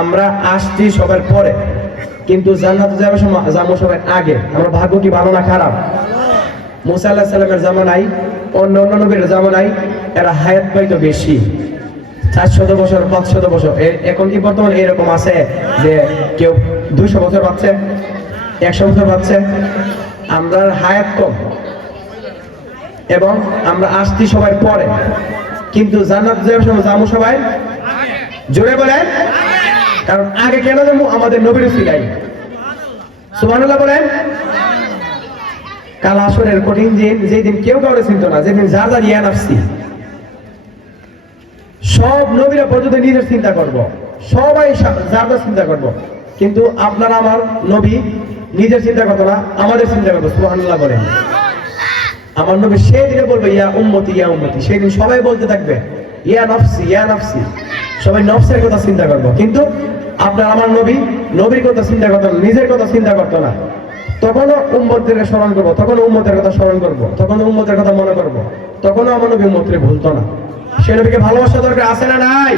আমরা আসছি সবার পরে, কিন্তু জান্নাতে যাবো সবার আগে। আমরা ভাগ্য কি ভালো না খারাপ? মুসা আলাইহিস সালামের জামানায়, অন্য নবীর জামানায় এরা হায়াত পাইতো বেশি, 400 বছর 500 বছর। এখন কি বর্তমানে এরকম আছে যে কেউ 200 বছর পাচ্ছে, 100 বছর পাচ্ছে? আমরা হায়াত কম এবং আমরা আসছি সবাই পরে, কিন্তু জান্নাত যাবো সবাই জোরে বলেন। কারণ আগে কেন যাবো? আমাদের নবীর উসিলাই। সুবহানাল্লাহ বলেন। কাল হাসরের কঠিন দিন, যেদিন কেউ কাউরে চিনত না, যেদিন যার যার ইয়া নাফসি, সব নবীরা পর্যন্ত নিজের চিন্তা করব, সবাই যার যার চিন্তা করব, কিন্তু আপনারা আমার নবী নিজের চিন্তা করতো না, আমাদের চিন্তা করবো। সুবহানাল্লাহ বলেন। আমার নবী সেই দিনে বলবে ইয়া উম্মতি ইয়া উম্মতি, সেই দিন সবাই বলতে থাকবে ইয়া নফসি ইয়া নফসি, সবাই নফসের কথা চিন্তা করবো। কিন্তু আপনার আমার নবী নবীর কথা চিন্তা করতো না, নিজের কথা চিন্তা করতো না। তখনও উম্মতদেরকে স্মরণ করবো, তখনও উম্মতের কথা স্মরণ করবো, তখনও উম্মতের কথা মনে করবো, তখনও আমার নবী উম্মতকে ভুলতো না। সে নবীকে ভালোবাসা দরকার আছে না নাই?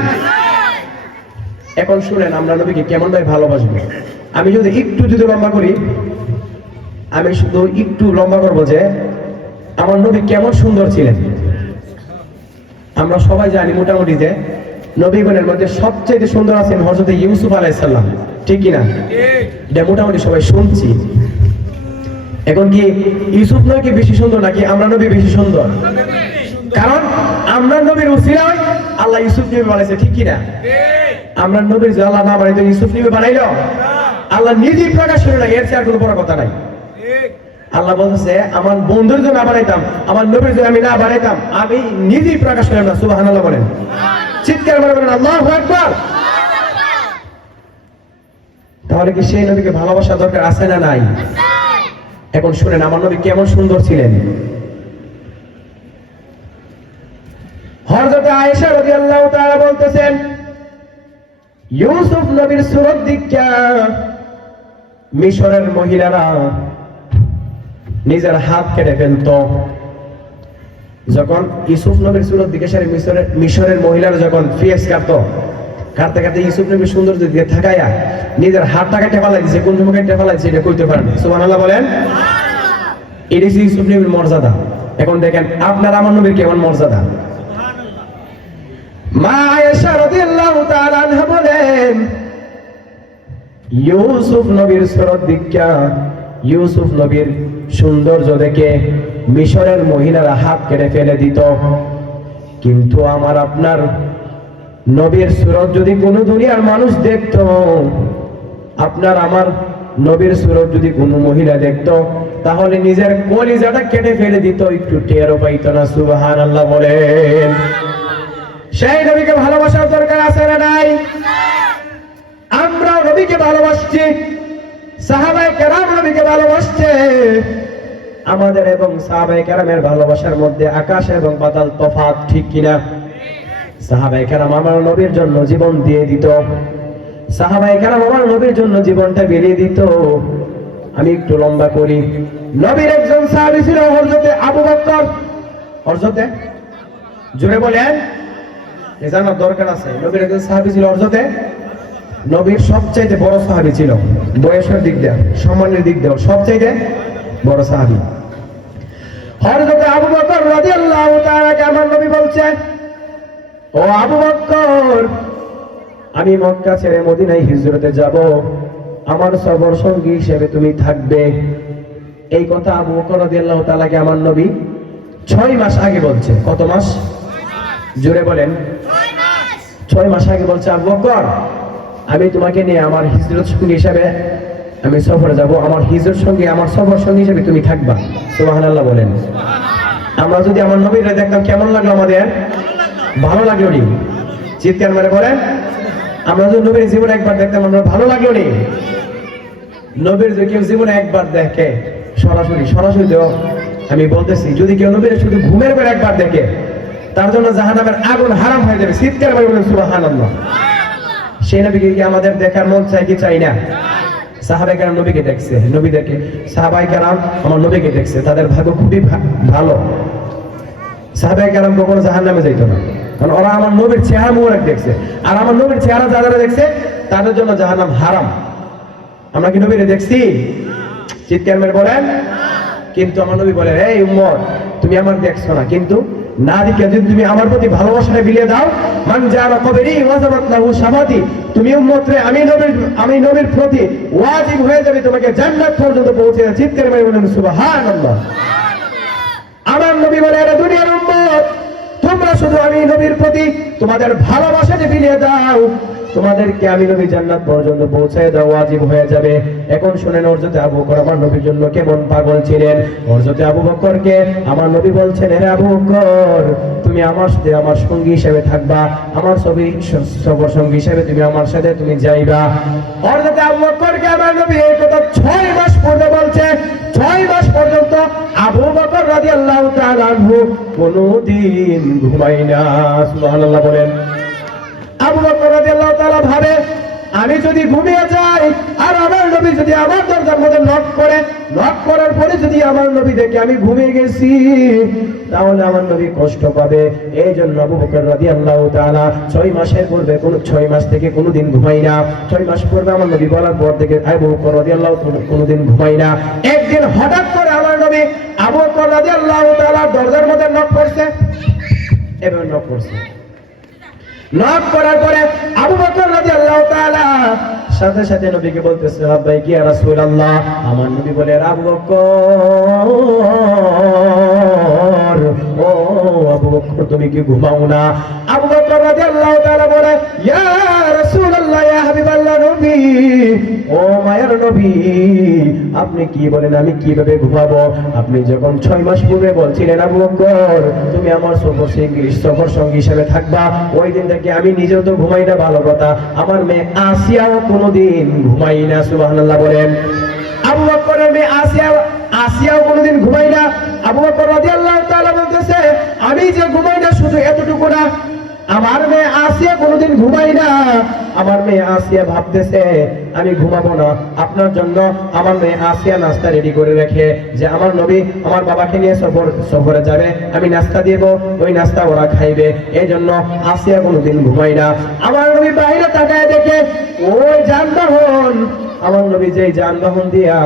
এখন শুনেন আমরা নবীকে কেমন ভাবে ভালোবাসবো। আমি যদি লম্বা করি, আমি শুধু একটু লম্বা করবো যে আমার নবী কেমন সুন্দর ছিলেন। আমরা সবাই জানি মোটামুটি যে নবীগণের মধ্যে সবচেয়ে সুন্দর আছেন হযরত ইউসুফ আলাইহিস সালাম, ঠিক কিনা? এটা মোটামুটি সবাই শুনছি। এখন কি ইউসুফ নয় কি বেশি সুন্দর, নাকি আমরা নবী বেশি সুন্দর? কারণ আমরা নবীর উসিলায় আল্লাহ ইউসুফ নবী বানাইছে, ঠিক কিনা? আমরা নবীর যে আল্লাহ না বানাইতো ইউসুফ নবী বানাইলো? আল্লাহ নিজেই প্রকাশ করে না, এর চেয়ে আর কোনো বড় কথা নাই। আল্লাহ বলতেছে আমার বন্ধুর জন্য না বানাইতাম, আমার নবীর জন্য আমি না বানাইতাম, আমি নিজেই প্রকাশ করলাম না। সুবহানাল্লাহ বলেন, চিৎকার করে বলেন আল্লাহু আকবার। তাহলে কি সেই নবীকে ভালোবাসা দরকার আছে না নাই? এখন শুনেন আমার নবী কেমন সুন্দর ছিলেন। হযরত আয়েশা রাদিয়াল্লাহু তাআলা বলতেছেন ইউসুফ নবীর সুরত দেখা মিশরের মহিলারা নিজের হাত কেটে ফেলত। যখন ইউসুফ নবীর সুরত দিকে সারি মিশরের মহিলারা যখন ফেস কাটতে কাটতে ইউসুফ নবীর সৌন্দর্য দিকে থাকায়া নিজের হাতটা কেটে ফেলাই দিছে। কোন সময় কেটে ফেলাইছে এটা কইতে পারেন? সুবহানাল্লাহ বলেন। এটি ইউসুফ নবীর মর্যাদা। এখন দেখেন আপনার আমার নবীর কেমন মর্যাদা। মা আয়েশা রাদিয়াল্লাহু তাআলা আনহা বলেন ইউসুফ নবীর সুরত দেখা, ইউসুফ নবীর সৌন্দর্য দেখে মিশরের মহিলারা হাত কেটে ফেলে দিত। কিন্তু আমার আপনার নবীর সুরত যদি কোনো দুনিয়ার মানুষ দেখতো, আপনার আমার নবীর সুরত যদি কোনো মহিলা দেখতো, তাহলে নিজের কলিজাটা কেটে ফেলে দিত, একটু টেরও পাইতো না। সুবহানাল্লাহ বলেন। সেই নবীকে ভালোবাসার দরকার আছে না নাই? আমরাও নবীকে ভালোবাসছি, সাহাবায়ে কেরাম নবীকে ভালোবাসছে। আমাদের এবং সাহাবায়ে কেরামের ভালোবাসার মধ্যে আকাশ এবং পাতাল তফাৎ, ঠিক কিনা? সাহাবায়ে কেরাম আমার নবীর জন্য জীবন দিয়ে দিত, সাহাবায়ে কেরাম আমার নবীর জন্য জীবনটা বিলিয়ে দিত। আমি একটু লম্বা করি। নবীর একজন সাহাবী ছিল হযরতে আবু বকর। হযরতে জোরে বলেন, এ জানার দরকার আছে। নবীর একজন সাহাবী ছিল হযরতে, নবীর সবচেয়ে বড় সাহাবী ছিল, বয়সের দিক দিয়ে সম্মানের দিক দিয়ে সবচেয়ে বড় সাহাবী হযরতে আবু বকর রাদিয়াল্লাহু তাআলা। আমার নবী বলছেন ও আবু বকর, আমি মক্কা ছেড়ে মদিনায় হিজরতে যাব, আমার সফর সঙ্গী হিসেবে তুমি থাকবে। এই কথা আবু বকর রাদিয়াল্লাহু তাআলাকে আমার নবী 6 মাস আগে বলছে। কত মাস? জোরে বলেন। 6 মাস আগে বলছে আবু বকর আমি তোমাকে নিয়ে আমার হিজরত সঙ্গী হিসেবে আমি সফরে যাব, আমার হিজরত সঙ্গী আমার সফর সঙ্গী হিসেবে তুমি থাকবা। সুবহানাল্লাহ বলেন। আমরা যদি আমার নবীরে দেখতাম কেমন লাগলো? আমাদের ভালো লাগলো নি? চিৎকার মেরে বলেন। আমরা যদি নবীর জীবনে একবার দেখতাম আমরা ভালো লাগলো নি? নবীর যদি কেউ জীবনে একবার দেখে সরাসরি দেও, আমি বলতেছি যদি কেউ নবীর শুধু ঘুমের পর একবার দেখে, তার জন্য জাহান্নামের আগুন হারাম হয়ে যাবে। চিৎকার মেরে বলেন সুবহানাল্লাহ। সেই নবীকে কি আমাদের দেখার মন চাই কি চাই না? সাহাবায়ে কেরাম নবীকে দেখছে, সাহাবায়ে কেরাম আমার নবীকে দেখছে, তাদের ভাগ্য খুবই ভালো। সাহাবায়ে কেরাম কখনো জাহান্নামে যাইতো না, কারণ ওরা আমার নবীর চেহারা মুবারক দেখছে। আর আমার নবীর চেহারা যারা দেখছে তাদের জন্য জাহান্নাম হারাম। আমরা কি নবীরে দেখছি? চিৎকার মেরে বলেন। কিন্তু আমার নবী বলেন, এই উম্মত, তুমি আমার দেখছো না, কিন্তু না দেখে যদি তুমি আমার প্রতি ভালোবাসাটা বিলিয়ে দাও, মান যারা কবরি ওয়াজাবাত লাহু শাফাতি, তুমি উম্মত রে আমি নবীর প্রতি ওয়াজিব হয়ে যাবে তোমাকে জান্নাত পর্যন্ত পৌঁছে দেওয়া। চিৎকার মেরে বলেন সুবহানাল্লাহ। আমার নবী বলে, এরা দুনিয়ার উম্মত, তোমরা শুধু আমি নবীর প্রতি তোমাদের ভালোবাসাটা বিলিয়ে দাও, তোমাদেরকে আমি নবী জান্নাত পর্যন্ত পৌঁছে দেওয়া ওয়াজিব হয়ে যাবে। এখন শুনেন, হযরত আবু বকর আমার নবীর জন্য কেমন পাগল ছিলেন। হযরত আবু বকরকে আমার নবী বলছেন, হে আবু বকর, তুমি আমার সাথে আমার সঙ্গী হিসেবে থাকবা, আমার সফর সঙ্গী হিসেবে তুমি আমার সাথে তুমি যাইবা। হযরত আবু বকরকে আমার নবী এই কথা 6 মাস পর্যন্ত বলছে। 6 মাস পর্যন্ত আবু বকর রাদিয়াল্লাহু তাআলা আনহু কোনদিন ঘুমায় না। সুবহানাল্লাহ বলেন। আবু বকর রাদিয়াল্লাহু তাআলা ভাবে, আমি যদি ঘুমিয়ে যাই আর আমার নবী যদি আমার দরজার মধ্যে নক করার পরে যদি আমার নবী দেখে আমি ঘুমিয়ে গেছি, তাহলে আমার নবী কষ্ট পাবে। এই জন্য আবু বকর রাদিয়াল্লাহু তাআলা 6 মাসের পূর্বে 6 মাস থেকে কোনোদিন ঘুমাই না। 6 মাস পূর্বে আমার নবী বলার পর থেকে আবু বকর রাদিয়াল্লাহু কোনোদিন ঘুমাই না। একদিন হঠাৎ করে আমার নবী আবু বকর রাদিয়াল্লাহু তাআলা দরজার মধ্যে নক করছে, এভাবে নক করছে। নক করার পরে আবু বকর রাদিয়াল্লাহু তাআলা সাথে সাথে নবীকে বলতেছে, লাব্বাইক ইয়া রাসূলুল্লাহ। আমার নবী বলে, আবু বকর, ও আবু বকর, তুমি কি ঘুমাও না? আবু বকর রাদিয়াল্লাহু তাআলা বলে, ইয়া রাসূলুল্লাহ, ইয়া হাবিবাল্লাহ নবী, ও মায়ের নবী, আপনি কি বলেন, আমি কিভাবে ঘুমাবো? আপনি যখন 6 মাস পূর্বে বলছিলেন আবু বকর তুমি আমার সফর সঙ্গী হিসেবে থাকবা, ওই দিন থেকে আমি নিজেও তো ঘুমাই না, ভালো কথা, আমার মেয়ে আসিয়াও কোনোদিন ঘুমাই না। সুবহানাল্লাহ বলেন। আবু বকরের মেয়ে আসিয়াও কোনোদিন ঘুমাই না। আবু বকর রাদিয়াল্লাহু তাআলা বলতেছে, আমি যে ঘুমাই না শুধু এতটুকু না, আমার মেয়ে আসিয়া কোনোদিন ঘুমাই না। আমার মেয়ে আসিয়া ভাবতেছে আমি ঘুমাবো না, আপনার জন্য আমার মেয়ে আসিয়া নাস্তা রেডি করে রেখে, যে আমার নবী আমার বাবাকে নিয়ে সফরে যাবে, আমি নাস্তা দিব, ওই নাস্তা ওরা খাইবে, এই জন্য আসিয়া কোনোদিন ঘুমাই না। আমার নবী বাইরে তাকায় দেখে ওই যানবাহন, আমার নবী যেই যানবাহন দিয়া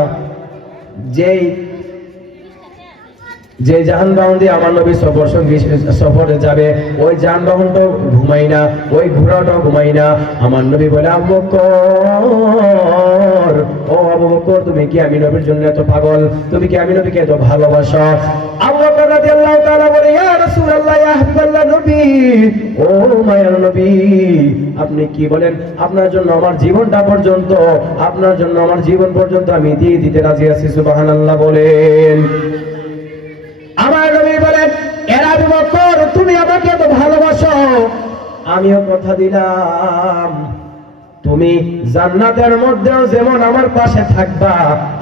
যে যানবাহন দিয়ে আমার নবী সফরে যাবে, ওই যানবাহনটাও ঘুমাই না, ওই ঘোড়াটাও ঘুমাই না। আমার নবী বলে, আবু বকর, ও আবু বকর, তুমি কি আমি নবীর জন্য এত পাগল? তুমি কি আমি নবীকে এত ভালোবাসো? আবু বকর রাদিয়াল্লাহু তাআলা বলে, ইয়া রাসূলুল্লাহ, ইয়া হাবিবাল্লাহ নবী, ও মায়ের নবী, আপনি কি বলেন? আপনার জন্য আমার জীবনটা পর্যন্ত, আপনার জন্য আমার জীবন পর্যন্ত আমি দিয়ে দিতে রাজি আছি। সুবহানাল্লাহ বলেন। আমার নবী বলেন, এরা আবু বকর, তুমি আমাকে এত ভালোবাসো, আমিও কথা দিলাম, তুমি জান্নাতের মধ্যেও যেমন আমার পাশে থাকবা,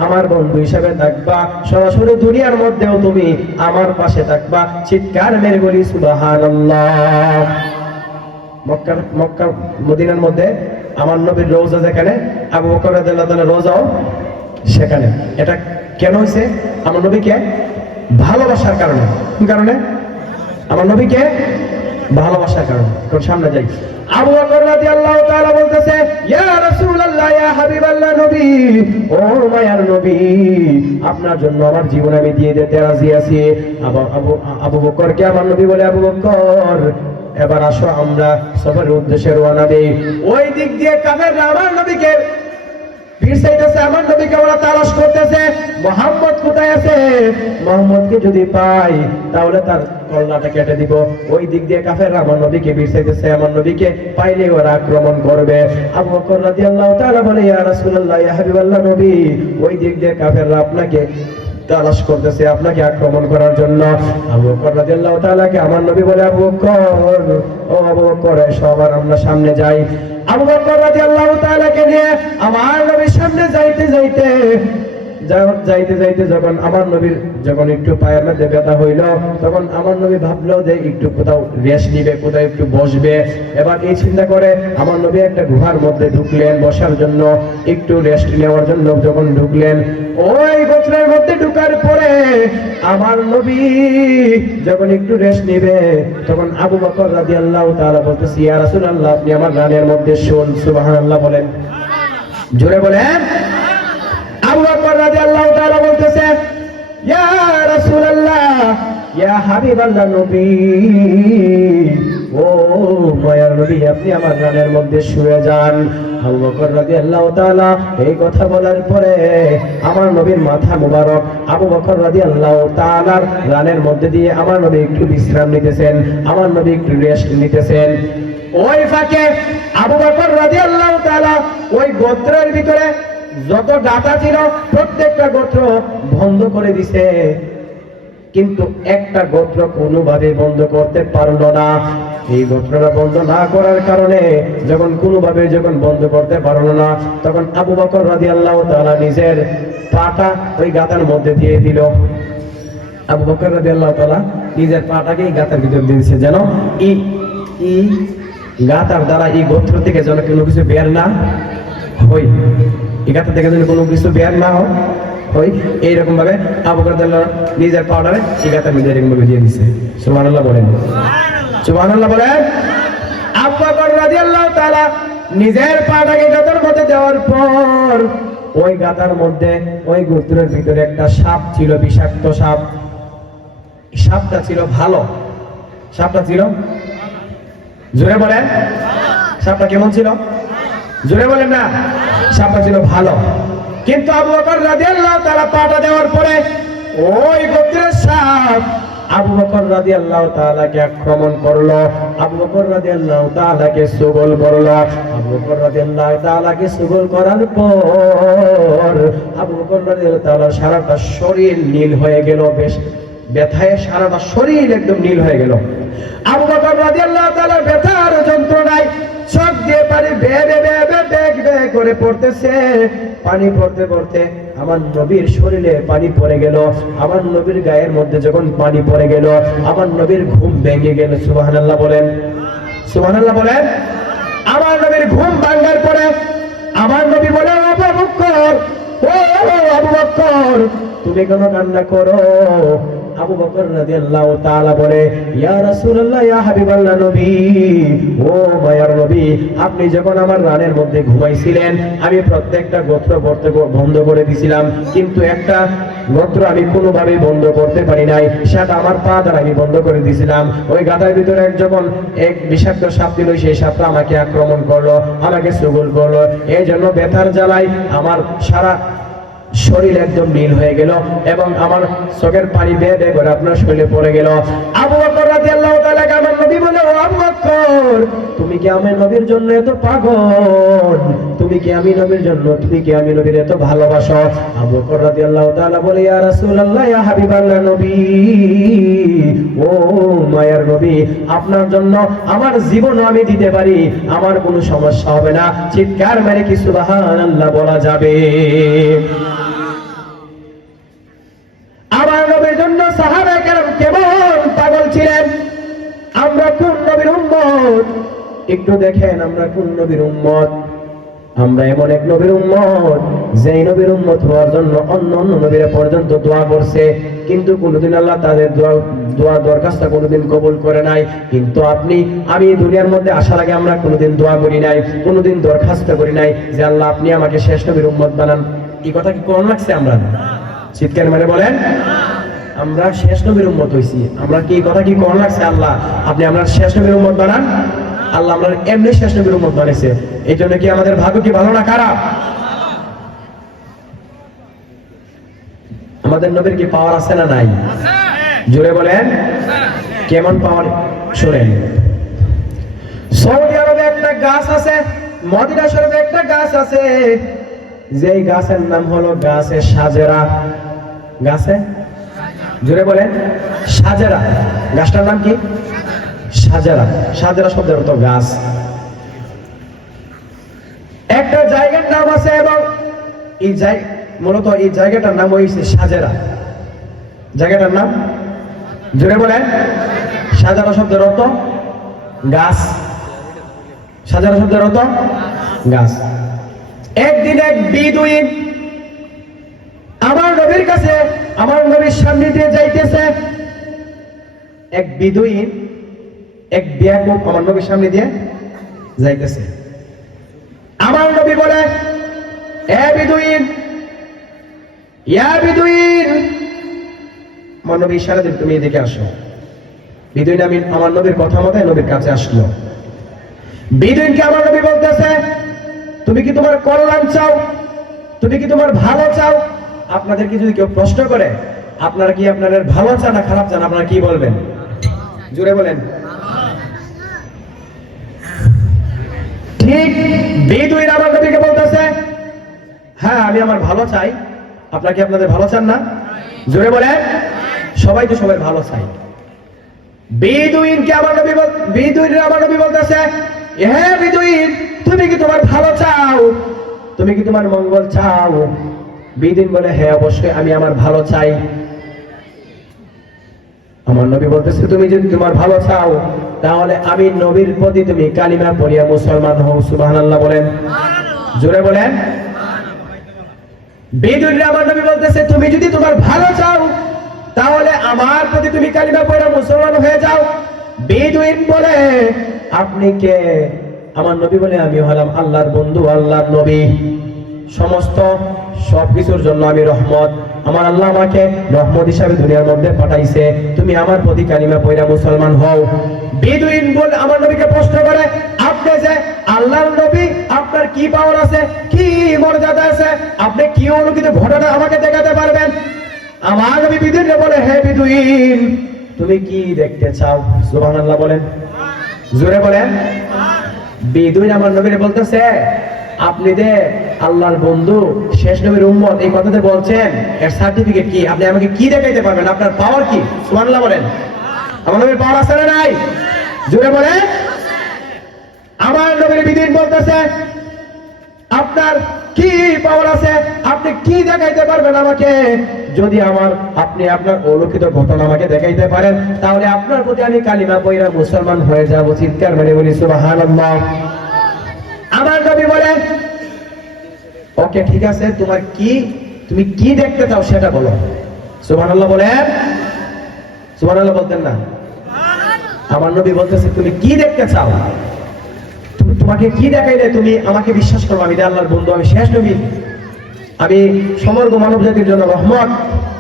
আমার বন্ধু হিসেবে থাকবা, সরাসরি দুনিয়ার মধ্যেও তুমি আমার পাশে থাকবা। চিৎকার মেরে বলি সুবহানাল্লাহ। মক্কা মদিনার মধ্যে আমার নবীর রওজা যেখানে, আবু বকর রাদিয়াল্লাহু তাআলা রওজাও সেখানে। এটা কেন হয়েছে? আমার নবীকে ভালোবাসার কারণে। কি কারণে? আমার নবীকে ভালোবাসার কারণে। কোন সামনে যাই। আবু বকর রাদিয়াল্লাহু তাআলা বলতেছে, ইয়া রাসূলুল্লাহ, ইয়া হাবিবাল্লাহ নবী, ও মায়ার নবী, আপনার জন্য আমার জীবন আমি দিয়ে দিতে রাজি আছি। আবু বকরকে আমার নবী বলে, আবু বকর, এবার আসো আমরা সফরের উদ্দেশ্যে রওনা দেই। ওই দিক দিয়ে কাফেররা আমার নবীকে পিছাইতেছে, আমার নবীকে ওরা তালাশ করতেছে, মুহাম্মদ কোথায় আছে? মুহাম্মদকে যদি পাই তাহলে তার কল্লাটা কেটে দিব। ওই দিক দিয়ে কাফেররা আমার নবীকে পিছাইতেছে, আমার নবীকে পাইলে ওরা আক্রমণ করবে। আবু বকর রাদিয়াল্লাহু তাআলা বলে, ইয়া রাসূলুল্লাহ, ইয়া হাবিবাল্লাহ নবী, ওই দিক দিয়ে কাফেররা আপনাকে তালাশ করতেছে, আপনাকে আক্রমণ করার জন্য। আবু বকর রাদিয়াল্লাহু তাআলাকে আমার নবী বলে, আবু বকর, ও আবু বকর, সবার আমরা সামনে যাই। আবু বকর রাদিয়াল্লাহু তাআলাকে নিয়ে আমার নবী সামনে যাইতে যাইতে যাইতে যাইতে যখন আমার নবীর যখন একটু পায়ের মধ্যে ব্যথা হইল, তখন আমার নবী ভাবলো যে একটু কোথাও রেস্ট নিবে, কোথাও একটু বসবে। এবার এই চিন্তা করে আমার নবী একটা গুহার মধ্যে ঢুকলেন বসার জন্য, একটু রেস্ট নেওয়ার জন্য যখন ঢুকলেন, ওই গোত্রের মধ্যে ঢুকার পরে আমার নবী যখন একটু রেস্ট নিবে, তখন আবু বকর রাদিয়াল্লাহু তাআলা বলতেছে, ইয়া রাসূলুল্লাহ, আপনি আমার গানের মধ্যে শুন। সুবহানাল্লাহ বলেন, জোরে বলেন। আবু বকর রাদিয়াল্লাহু তাআলা বলতেছে, ইয়া রাসূলুল্লাহ, ইয়া হাবিবাল্লাহ নবী, ও মায়ার নবী, আপনি আমার গানের মধ্যে শুয়ে যান। আবু বকর রাদিয়াল্লাহু তাআলা এই কথা বলার পরে আমার নবীর মাথা মুবারক আবু বকর রাদিয়াল্লাহু তাআলার গানের মধ্যে দিয়ে আমার নবী একটু বিশ্রাম নিতেছেন, আমার নবী একটু রেস্ট নিতেছেন। ওই ফাঁকে আবু বকর রাদিয়াল্লাহু তাআলা ওই গোত্রের ভিতরে যত গাথা ছিল প্রত্যেকটা গোত্র বন্ধ করে দিছে, কিন্তু একটা গোত্র কোনোভাবে বন্ধ করতে পারলো না। এই গোত্রটা বন্ধ না করার কারণে যখন কোনোভাবে যখন বন্ধ করতে পারলো না, তখন আবু বকর রাদিয়াল্লাহু তাআলা নিজের পাটা ওই গাতার মধ্যে দিয়ে দিল। আবু বকর রাদিয়াল্লাহু তাআলা নিজের পাটাকে এই গাতার ভিতর দিয়েছে, যেন এই গাতার দ্বারা এই গোত্র থেকে যেন কোনো কিছু বের না হই, এই গাতা থেকে যেন কোনো কিছু বের না হয়, এইরকম ভাবে আবু বকর রাদিয়াল্লাহু নিজের পাউডারে এই গাতার মধ্যে এরকম ভাবে দিয়ে দিয়েছে। সুবহানাল্লাহ বলেন, সুবহানাল্লাহ বলেন। আবু বকর রাদিয়াল্লাহু তাআলা নিজের পাটাকে গাতার মধ্যে দেওয়ার পর ওই গাতার মধ্যে ওই গোত্রের ভিতরে একটা সাপ ছিল, বিষাক্ত সাপ। সাপটা ছিল ভালো, সাপটা ছিল, জোরে বলেন, সাপটা কেমন ছিল? জোরে বলেন না, সাপটা ছিল ভালো। কিন্তু আবু বকর রাদিয়াল্লাহু তাআলা পাটা দেওয়ার পরে ওই গোত্রের সাপ আবু বকর রাদিয়াল্লাহু তাআলাকে আক্রমণ করলো, আবু বকর রাদিয়াল্লাহু তাআলাকে সুগল করলো। আবু বকর রাদিয়াল্লাহু তাআলাকে সুগল করার পর আবু বকর রাদিয়াল্লাহু তাআলা সারাটা শরীর নীল হয়ে গেল, বেশ ব্যথায় সারাটা শরীর একদম নীল হয়ে গেল। আবু বকর রাদিয়াল্লাহু তাআলা ব্যথার যন্ত্রণায় চোখ দিয়ে পানি বে করে পড়তেছে। পানি পড়তে পড়তে আমার নবীর শরীরে পানি পড়ে গেল, আমার নবীর গায়ের মধ্যে যখন পানি পড়ে গেল, আমার নবীর ঘুম ভেঙে গেল। সুবহানাল্লাহ বলেন, সুবহানাল্লাহ বলেন। আমার নবীর ঘুম ভাঙার পরে আমার নবী বলে, আবু বকর, ও আবু বকর, তুমি কেন কান্না করো? আবু বকর রাদিয়াল্লাহু তাআলা বলে, ইয়া রাসূলুল্লাহ, ইয়া হাবিবাল্লাহ নবী, ও মায়ার নবী, আপনি যখন আমার রানের মধ্যে ঘুমাইছিলেন আমি প্রত্যেকটা গোত্র বন্ধ করে দিয়েছিলাম, কিন্তু একটা গোত্র আমি কোনোভাবে বন্ধ করতে পারি নাই, সেটা আমার পা দ্বারা আমি বন্ধ করে দিয়েছিলাম। ওই গাধার ভিতরে যখন এক বিষাক্ত সাপ দিল, সেই সাপটা আমাকে আক্রমণ করলো, আমাকে চুগল করলো। এই জন্য ব্যথার জ্বালাই আমার সারা শরীর একদম নীল হয়ে গেল এবং আমার চোখের পানি বেয়ে করে আপনার শরীরে পড়ে গেল। আবু বকর রাদিয়াল্লাহু তাআলা আমার নবী বলে, ও আবু বকর, তুমি কি আমি নবীর জন্য এত পাগল? তুমি কি আমি নবীর জন্য, তুমি কি আমি নবীর এত ভালোবাসো? আবু বকর রাদিয়াল্লাহু তাআলা বলে, ইয়া রাসূলুল্লাহ, ইয়া হাবিবাল্লাহ নবী, ও মায়ার নবী, আপনার জন্য আমার জীবনও আমি দিতে পারি, আমার কোনো সমস্যা হবে না। চিৎকার মেরে কি সুবহানাল্লাহ বলা যাবে? আমার নবীর জন্য সাহাবায়ে কেরাম কেমন পাগল ছিলেন। আমরা কোন নবীর উম্মত? একটু দেখেন আমরা কোন নবীর উম্মত। আমরা এমন এক নবীর উম্মত যেই নবীর উম্মত হওয়ার জন্য অন্য নবীরা পর্যন্ত দোয়া করছে, কিন্তু কোনোদিন আল্লাহ তাদের দোয়া দরখাস্ত কোনোদিন কবুল করে নাই। কিন্তু আপনি আমি দুনিয়ার মধ্যে আসার আগে আমরা কোনোদিন দোয়া করি নাই, কোনোদিন দরখাস্ত করি নাই যে আল্লাহ আপনি আমাকে শেষ নবীর উম্মত বানান। এই কথা কি কোন লাগছে? আমরা চিৎকার মেরে বলেন, আমরা শেষ নবীর উম্মত হইছি। আমরা কি কথা কি কোন লাগছে? আল্লাহ আপনি আমরা শেষ নবীর উম্মত বানান। আল্লাহ আমরা এমনি শেষ নবীর উম্মত বানাইছে। এই জন্য কি আমাদের ভাগ্য কি ভালো না খারাপ? আমাদের নবীর কি পাওয়ার আছে না নাই? জোরে বলেন, কেমন পাওয়ার শুনেন। সৌদি আরবে একটা গাছ আছে, মদিনা শরীফে একটা গাছ আছে, যেই গাছের নাম হলো গাছে সাজেরা। গাছে জোরে বলেন, সাজেরা। গাছটার নাম কি? সাজেরা। সাজেরা শব্দের অর্থ গাছ। একটা জায়গার নাম আছে এবং এই মূলত এই জায়গাটার নাম হয়েছে সাজেরা। জায়গাটার নাম জোরে বলেন। সাজারা শব্দের অর্থ গাছ। সাজারা শব্দের অর্থ গাছ। একদিন এক বিদুইন আমার নবীর কাছে, আমার নবীর সামনে দিয়ে যাইতেছে। এক বিদুইন, এক বেয়াকুব আমার নবীর সামনে দিয়ে যাইতেছে। আমার নবী বলে, এ বিদুইন, ইয়া বিদুইন। আমার নবী ইশারা দিল, তুমি এদিকে আসো। বিদুইন আমি আমার নবীর কথা মতো নবীর কাছে আসলো। বিদুইনকে আমার নবী বলতেছে, তুমি কি তোমার কল্যাণ চাও? তুমি কি তোমার ভালো চাও? আপনাদেরকে যদি কেউ প্রশ্ন করে আপনারা কি আপনাদের ভালো চান না খারাপ চান, আপনারা কি বলবেন? জোরে বলেন। ঠিক বিদুইন আমার নবীকে বলতেছে, হ্যাঁ আমি আমার ভালো চাই। আপনারা কি আপনাদের ভালো চান না? জোরে বলেন। সবাই তো সবার ভালো চাই। বিদুইনকে আমার নবী আমার নবী বলতেছে, হ্যাঁ বিদুইন, তুমি কি তোমার ভালো চাও? তুমি কি তোমার মঙ্গল চাও? বিদুইন বলে, হ্যাঁ অবশ্যই আমি আমার ভালো চাই। আমার নবী বলতেছে, তুমি যদি তোমার ভালো চাও তাহলে আমি নবীর প্রতি তুমি কালিমা পড়িয়া মুসলমান হও। সুবহানাল্লাহ বলেন, জোরে বলেন। বিদুইন আমার নবী বলতেছে, তুমি যদি তোমার ভালো চাও তাহলে আমার প্রতি তুমি কালিমা পড়িয়া মুসলমান হয়ে যাও। বিদুইন বলে, আপনি কে? আমার নবী বলে, আমি হলাম আল্লাহর বন্ধু, আল্লাহর নবী। সমস্ত সবকিছুর জন্য আমি রহমত। আমার আল্লাহ আমাকে রহমত হিসাবে দুনিয়ার মধ্যে পাঠাইছে। তুমি আমার প্রতি কালিমা পড়িয়া মুসলমান হও। বিদুইন বলে আমার নবীকে প্রশ্ন করে, আপনি যে আল্লাহর নবী, আপনার কি পাওয়ার আছে, কি মর্যাদা আছে, আপনি কি অনুকৃত ঘটনা আমাকে দেখাতে পারবেন? আমার নবী বিদুইনকে বলে, হে বিদুইন, তুমি কি দেখতে চাও? সুবহানাল্লাহ বলেন, জোরে বলেন। বিদুইন আমার নবীরে বলতেছে, আপনি যে আল্লাহর বন্ধু, শেষ নবীর উম্মত, এই কথাতে বলছেন, এর সার্টিফিকেট কি? আপনি আমাকে কি দেখাইতে পারবেন? আপনার পাওয়ার কি? সুবহানাল্লাহ বলেন। আমার নবীর পাওয়ার আছে না নাই? জোরে বলেন। আমার নবীর বিদুইন বলতেছে, আপনার কি পাওয়ার আছে? আপনি কি দেখাইতে পারবেন আমাকে? যদি আপনি আপনার অলৌকিক ঘটনা আমাকে দেখাইতে পারেন তাহলে আপনার প্রতি আমি কালিমা পড়িয়া মুসলমান হয়ে যাব। চিৎকার মেরে বলি সুবহানাল্লাহ। আমার নবী বলেন, ওকে ঠিক আছে, তুমি কি দেখতে চাও সেটা বলো। সুবহানাল্লাহ বলেন। সুবহানাল্লাহ বলতেন না? আমার নবী বলতেছে, তুমি কি দেখতে চাও? তোমাকে কি দেখাইলে তুমি আমাকে বিশ্বাস করো? আমি আল্লাহর বন্ধু, আমি শেষ নবী, আমি সমগ্র মানব জাতির জন্য রহমত,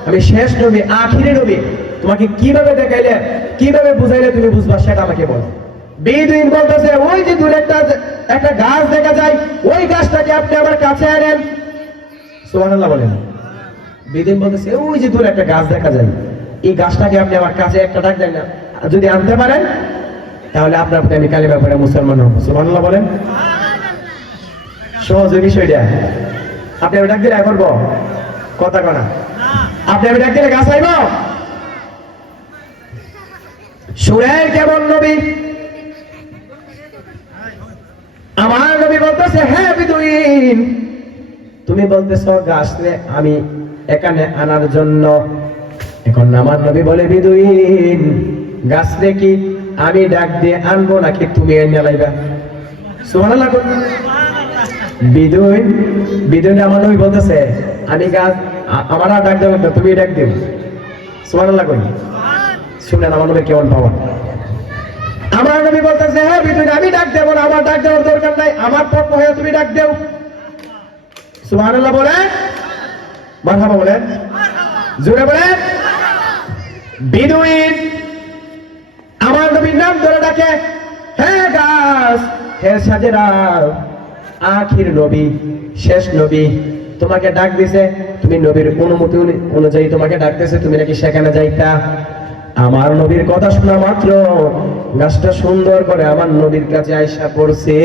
আমি শেষ নবী, আখিরি নবী। তোমাকে কিভাবে দেখাইলে, কিভাবে বুঝাইলে তুমি বুঝবা সেটা আমাকে বলো। বিদুইন বলতেছে, ওই যে দূরে একটা গাছ দেখা যায়, ওই গাছটাকে আপনি আমার কাছে আনেন। সুবহানাল্লাহ বলেন। বিদুইন বলতেছে, ওই যে দূরে একটা গাছ দেখা যায়, এই গাছটাকে আপনি আমার কাছে একটা ডাক দেন না, যদি আনতে পারেন তাহলে আপনার প্রতি আমি কালিমা পড়ে মুসলমান হব। সুবহানাল্লাহ বলেন। সহজ বিষয়টা। আপনি আমি ডাক দিলে করব কথা কনা? আপনি আমি ডাক দিলে গাছ আইব? শুনেন কেমন নবী। আমার নবী বলতেছে, হ্যাঁ বিদুইন, তুমি বলতেছো গাছ আমি এখানে আনার জন্য। এখন আমার নবী বলে, বিদুইন, গাছ কি আমি ডাক দিয়ে আনবো নাকি তুমি এনে লাইবা? সুবহানাল্লাহ। বিদুইন আমার নবী বলতেছে, আমি গাছ আমার ডাক দেবো না, তুমি ডাক দিও। সুবহানাল্লাহ কই। শুনেন আমার নবী কেমন পাওয়া। আমার নবী বলতেছে, হ্যাঁ বিদুইন, আমি ডাক দেবো না, আমার ডাক দেওয়ার দরকার নাই, আমার পক্ষ হয়ে তুমি ডাক দেও। সুবহানাল্লাহ বলেন, মারহাবা বলেন, জোরে বলেন। বিদুইন আমার নবীর নাম ধরে ডাকে, হে গাছ, হে সাজেরা, আখির নবী, শেষ নবী, তোমাকে ডাক দিছে, তুমি নবীর অনুমতি অনুযায়ী তোমাকে ডাকতেছে, তুমি নাকি সেখানে যাইতা। আমার নবীর কথা শোনা মাত্র গাছটা সুন্দর করে আমার নবীর কাছে আইসা পড়ছে।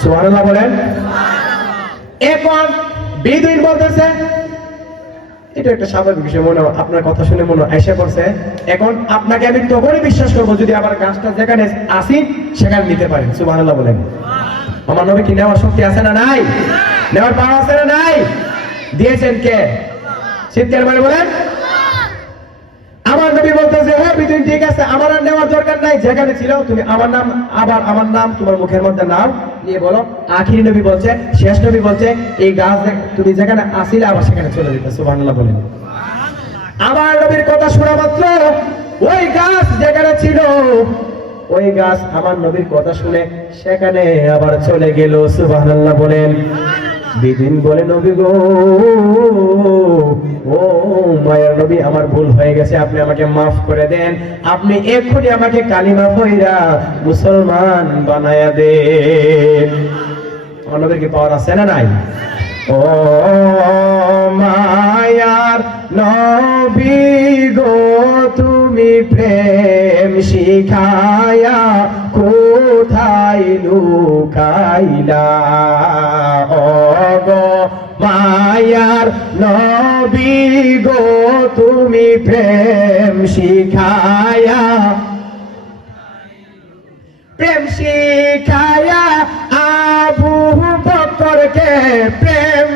সুবহানাল্লাহ বলেন। এখন বিদুইন বলতেছে, এটা একটা স্বাভাবিক বিষয়, মনে আপনার কথা শুনে মনে আইসা পড়ছে। এখন আপনাকে আমি তখনই বিশ্বাস করবো যদি আবার গাছটা যেখানে আসি সেখানে নিতে পারেন। সুবহানাল্লাহ বলেন। আমার নবী কি নেওয়ার শক্তি আছে না নাই? নেওয়ার পাওয়া আছে না নাই? দিয়েছেন কে? চিৎকার করে বলেন। আমার নবী বলতেছে, হ্যাঁ বিদিন ঠিক আছে, আমার আর নেওয়ার দরকার নাই, যেখানে ছিল তুমি আমার নাম, আবার আমার নাম তোমার মুখের মধ্যে নাও, নিয়ে বলো। আখিরি নবী বলছে, শেষ নবী বলছে, এই গাছ তুমি যেখানে আসিলে আবার সেখানে চলে যেতে। সুবহানাল্লাহ বলেন। আমার নবীর কথা শোনা মাত্র ওই গাছ যেখানে ছিল, ওই গাছ আমার নবীর কথা শুনে সেখানে আবার চলে গেল। সুবহানাল্লাহ বলেন। বিদিন বলে, নবী গো, ও মায়ের নবী, আমার ভুল হয়ে গেছে, আপনি আমাকে মাফ করে দেন, আপনি এক্ষুনি আমাকে কালিমা পড়া মুসলমান বানায়া দেন। আমার নবীর কি পাওয়ার আছে না নাই? ও মায়ার নবী গো, তুমি প্রেম শিখায়া কোথায় লুকাইলা? ও গো মায়ার নবী গো, তুমি প্রেম শিখায়া, প্রেম শিখায়া আবু বকরকে প্রেম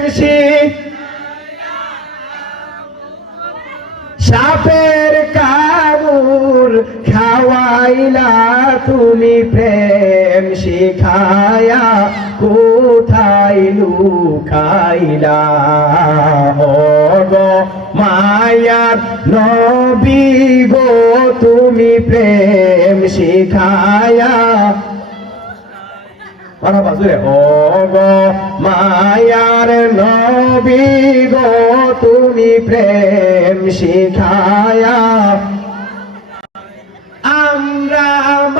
সাপের কামড় খাওয়াইলা, তুমি প্রেম শিখায়া কোথায় লুকাইলা? ও গো মায়ার নবী গো, তুমি প্রেম শিখায়া, ও গো মায়ার নবী গো, তুমি প্রেম শিখায়া, আমরা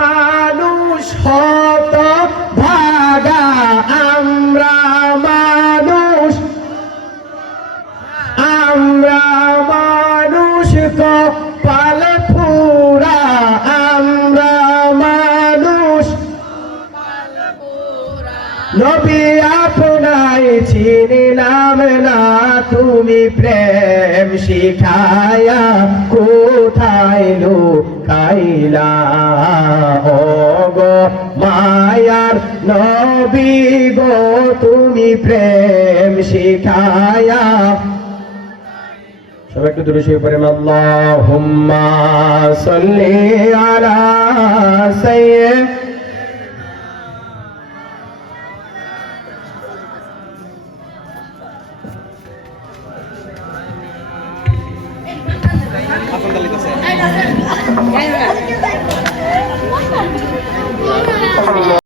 মানুষ হত ভাগা, আমরা মানুষ, আমরা মানুষ কপাল পুরা, আমরা মানুষ নবী আপনায় চিনিলাম না, তুমি প্রেম শিখায়া কোথায় লুকাইলা? ও গো মায়ার নবী গো, তুমি প্রেম শিখায়া, সবাই একটু দূরে শুয়ে পড়েন। আল্লাহুম্মা সাল্লি আলা Sayyid Apa yang kali itu saya?